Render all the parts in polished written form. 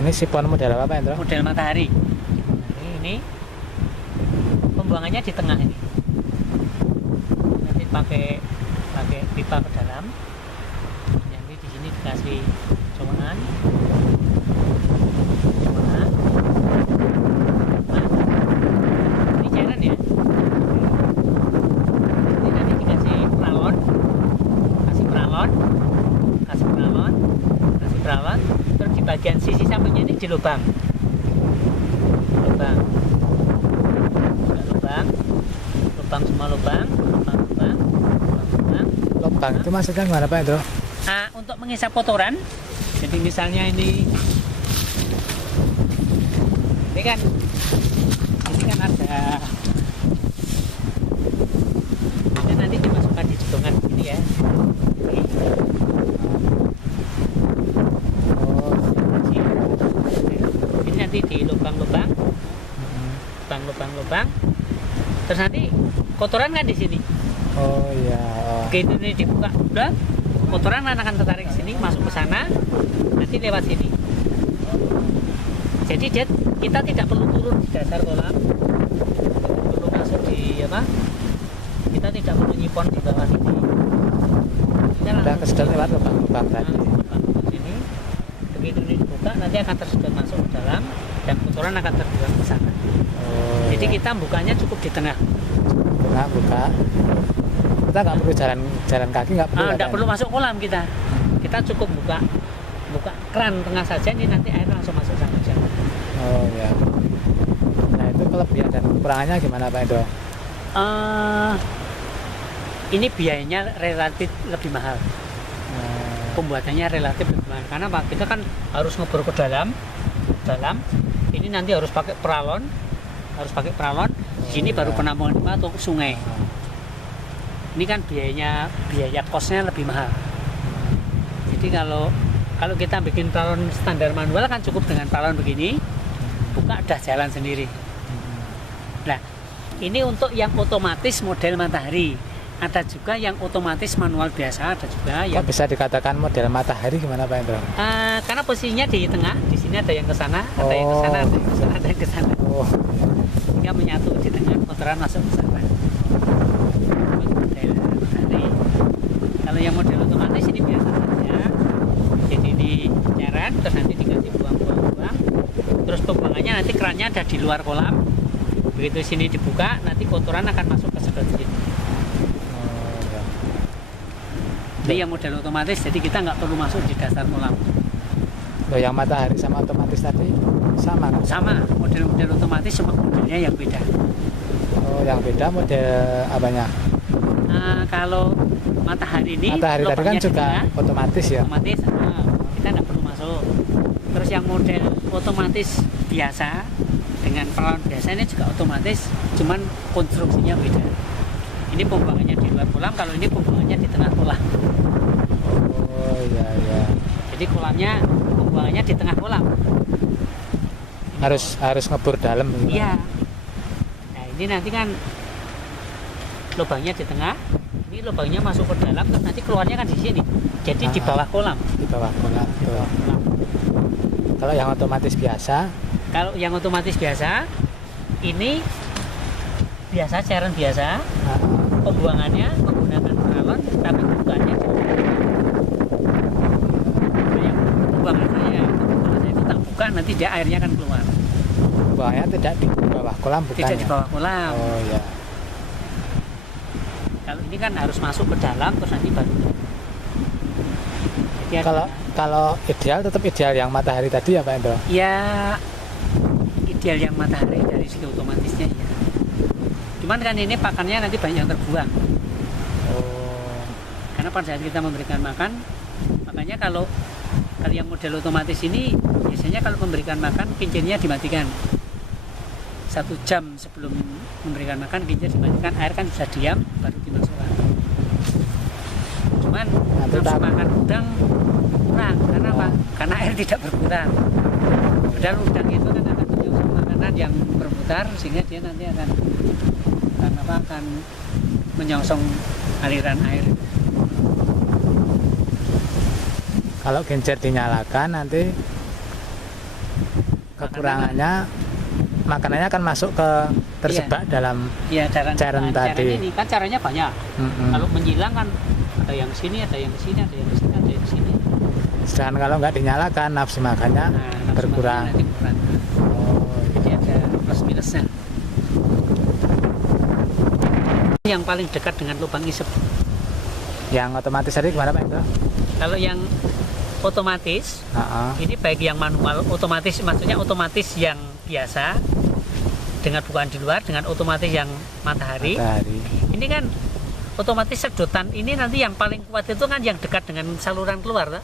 Ini sipon model apa, Pak Endro? Model matahari. Ini pembuangannya di tengah ini. Nanti pakai pipa ke dalam. Nanti di sini dikasih cowangan. Ini cairan ya. Ini nanti dikasih pralon, kasih pralon. Terus di bagian sisi sampingnya ini di lubang semua lubang. Lubang itu maksudnya gimana, Pak Endro? Untuk mengisap kotoran. Jadi misalnya ini kan ada, ini nanti dimasukkan di cekungan ini ya. Ini nanti di lubang-lubang, terus nanti kotoran kan di sini. Oh iya. Begitu ini dibuka, udah kotoran akan tertarik ke sini, masuk ke sana, nanti lewat sini. Jadi kita tidak perlu turun di dasar kolam, perlu masuk di apa? Kita tidak perlu nyipon di bawah ini. Kita kesedot lewat lubang-lubang tadi. Ini begitu ini dibuka, nanti akan tersedot masuk ke dalam dan kotoran akan terbuang ke sana. Oh, Jadi iya. kita bukanya cukup di tengah. Buka. Kita nggak perlu jalan kaki, nggak perlu. Nggak perlu masuk kolam kita. Kita cukup buka keran tengah saja, ini nanti air langsung masuk sana. Oh ya. Nah itu kelebihan dan kekurangannya gimana, Pak Endro? Ini biayanya relatif lebih mahal. Pembuatannya relatif lebih mahal karena Pak, kita kan harus ngebor ke dalam. Ini nanti harus pakai pralon. Di sini baru penampungan pipa atau sungai. Ini kan biaya kosnya lebih mahal. Jadi kalau kita bikin pralon standar manual kan cukup dengan pralon begini, buka udah jalan sendiri. Nah, ini untuk yang otomatis model matahari. Ada juga yang otomatis manual biasa, ada juga yang... Kok bisa dikatakan model matahari gimana, Pak Endro? Karena posisinya di tengah, di sini ada yang ke sana, ada yang ke sana, ada yang ke sana. Oh. Sehingga menyatu di tengah, kotoran masuk ke sana. Model matahari. Kalau yang model otomatis ini biasa saja. Jadi di cairan, terus nanti dikasih buang. Terus pembuangannya nanti kerannya ada di luar kolam. Begitu sini dibuka, nanti kotoran akan masuk ke sedot sini. Ini yang model otomatis, jadi kita nggak perlu masuk di dasar kolam. Loh, yang matahari sama otomatis tadi sama kan? Sama, model-model otomatis cuma modelnya yang beda. Oh, yang beda model apanya? Kalau matahari ini, Matahari tadi kan juga otomatis ya? Otomatis, kita nggak perlu masuk. Terus yang model otomatis biasa dengan peralon biasa ini juga otomatis, cuman konstruksinya beda. Ini pembuangannya di luar kolam, kalau ini pembuangannya di tengah kolam. Oh iya. Jadi pembuangannya di tengah kolam. Harus ngebor dalam. Iya. Nah ini nanti kan lubangnya di tengah, ini lubangnya masuk ke dalam, terus nanti keluarnya kan di sini. Jadi di bawah kolam. Di bawah kolam. Kalau yang otomatis biasa? Kalau yang otomatis biasa, ini biasa cairan biasa. Pembuangannya menggunakan pralon, tapi bukannya pembuangannya itu tak buka, nanti dia airnya akan keluar. Buangnya tidak di bawah kolam, bukan? Tidak di bawah kolam. Oh ya. Kalau ini kan harus masuk ke dalam, terus nanti baru. Jadi kalau ideal tetap ideal yang matahari tadi ya, Pak Endro? Ya ideal yang matahari dari segi otomatisnya ya. Cuman kan ini pakannya nanti banyak yang terbuang. Oh. Karena pada saat kita memberikan makan, makanya kalau yang model otomatis ini biasanya kalau memberikan makan kincirnya dimatikan. 1 jam sebelum memberikan makan kincir dimatikan, air kan bisa diam baru dimasukkan. Cuman nafsu makan udang kurang, karena apa? Karena air tidak berkurang. Padahal udang itu kan akan menyusun makanan yang berputar sehingga dia nanti akan menyongsong aliran air. Kalau genjer dinyalakan nanti kekurangannya makanannya akan masuk ke terjebak dalam Iya, cairan tadi. ini kan caranya banyak. Kalau menyilang kan ada yang sini, ada yang sini, ada yang sini, ada yang sini. Sedangkan kalau nggak dinyalakan nafsu makannya Nafsu berkurang. makannya nanti berkurang. Oh, Jadi ada plus minusnya. Yang paling dekat dengan lubang isep. yang otomatis tadi gimana Pak Indro? Kalau yang otomatis, ini baik yang manual, otomatis maksudnya otomatis yang biasa dengan bukaan di luar, dengan otomatis yang matahari. Ini kan otomatis sedotan ini nanti yang paling kuat itu kan yang dekat dengan saluran keluar, toh?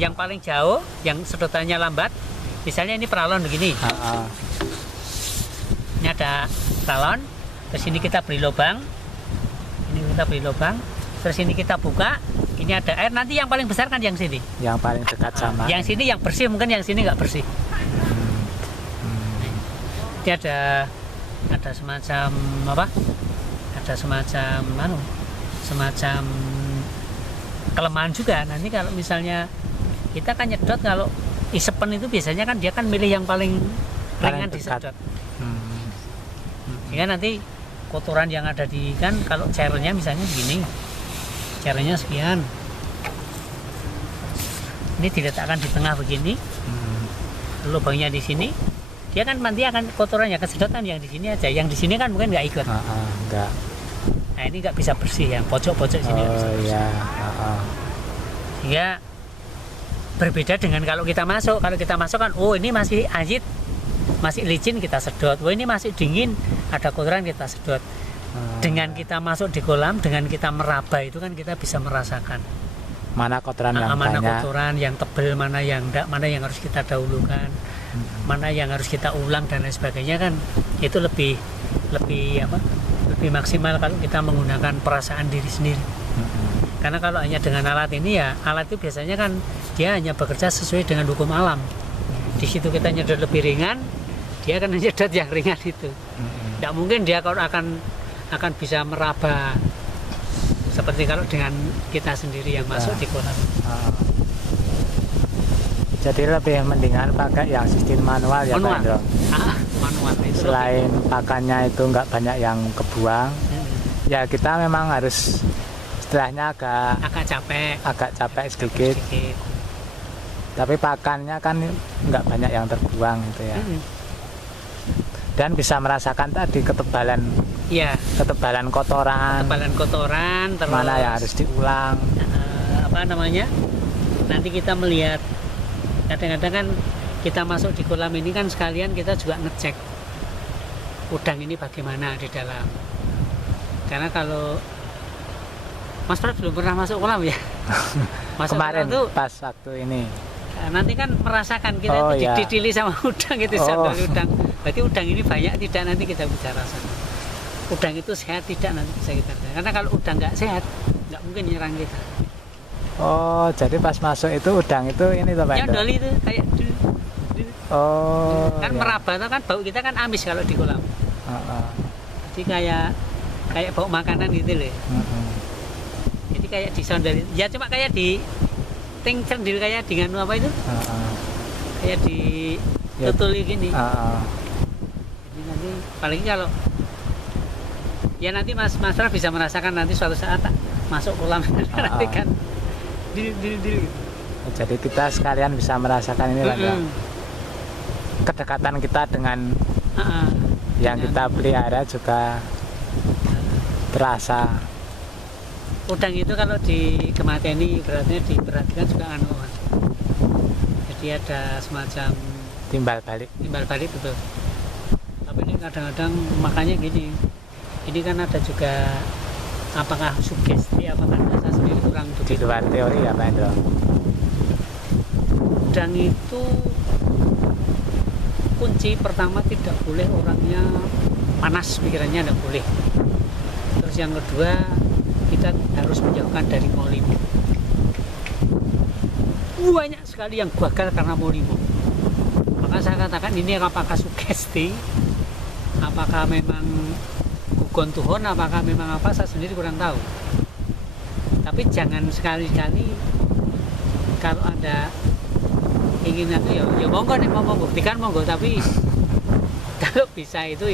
Yang paling jauh, yang sedotannya lambat, misalnya ini peralon begini. Ini ada peralon, terus ini kita beri lubang, terus ini kita buka, ini ada air. Nanti yang paling besar kan yang sini. Yang paling dekat sama. Yang sini yang bersih, mungkin yang sini nggak bersih. Ini ada semacam apa? Ada semacam kelemahan juga. Nanti kalau misalnya kita kan nyedot, kalau isepen itu biasanya kan dia kan milih yang paling ringan disedot. Sehingga nanti kotoran yang ada di kan kalau cairannya misalnya begini. Cairannya sekian. Ini diletakkan di tengah begini. Lubangnya di sini. Dia kan nanti akan kotorannya kesedotan yang di sini aja. Yang di sini kan mungkin nggak ikut. Enggak. Nah ini nggak bisa bersih, yang pojok-pojok sini nggak bisa bersih. Sehingga berbeda dengan kalau kita masuk. Kalau kita masuk kan, oh ini masih anjit, masih licin kita sedot. Oh ini masih dingin, ada kotoran kita sedot. Dengan kita masuk di kolam, dengan kita meraba itu kan kita bisa merasakan mana kotoran yang mana banyak, kotoran yang tebel, mana yang enggak, mana yang harus kita dahulukan, mana yang harus kita ulang dan lain sebagainya. Kan itu lebih maksimal kalau kita menggunakan perasaan diri sendiri. Karena kalau hanya dengan alat ini, ya alat itu biasanya kan dia hanya bekerja sesuai dengan hukum alam. Di situ kita nyedot lebih ringan, dia akan nyedot yang ringan itu. Tidak mungkin dia kalau akan bisa meraba seperti kalau dengan kita sendiri yang masuk di kolam. Jadi lebih mendingan pakai yang sistem manual ya Pak Indro. Manual itu selain pakannya itu nggak banyak yang kebuang, ya kita memang harus istilahnya agak capek sedikit. Tapi pakannya kan nggak banyak yang terbuang gitu ya. Dan bisa merasakan tadi ketebalan kotoran, terus mana yang harus diulang, nanti kita melihat kadang-kadang kan kita masuk di kolam ini kan sekalian kita juga ngecek udang ini bagaimana di dalam. Karena kalau Mas Prat belum pernah masuk kolam ya. Kemarin tuh pas waktu ini nanti kan merasakan kita itu dididili sama udang itu sambal udang. Berarti udang ini banyak tidak, nanti kita bisa rasakan. Udang itu sehat tidak, nanti bisa kita rasakan. Karena kalau udang nggak sehat nggak mungkin nyerang kita. Oh, jadi pas masuk itu udang itu ini tuh Pak Indro? Doli itu kayak kan meraba itu kan bau kita kan amis kalau di kolam. Jadi kayak bau makanan gitu loh. Jadi kayak disondel, ya cuma kayak di ting cendil kayak dengan apa itu? Kayak di tutuli gini. Jadi nanti apalagi kalau ya nanti Mas Raf bisa merasakan nanti suatu saat masuk kolam nanti kan dil. Jadi kita sekalian bisa merasakan ini Pak Indro. Kedekatan kita dengan yang kita pelihara juga terasa. Udang itu kalau di kemateni beratnya diperhatikan juga jadi ada semacam timbal balik betul. Tapi ini kadang-kadang makanya gini, ini kan ada juga apakah sugesti, apakah saya sendiri kurang di luar teori ya Pak Indro. Udang itu kunci pertama tidak boleh orangnya panas pikirannya, tidak boleh. Terus yang kedua kita harus menjauhkan dari molimo. Banyak sekali yang gagal karena molimo. Maka saya katakan ini apakah sugesti, apakah memang gugon Tuhan, apakah memang apa, saya sendiri kurang tahu. Tapi jangan sekali-kali kalau Anda ingin aku ya monggo nih mau membuktikan monggo, tapi kalau bisa itu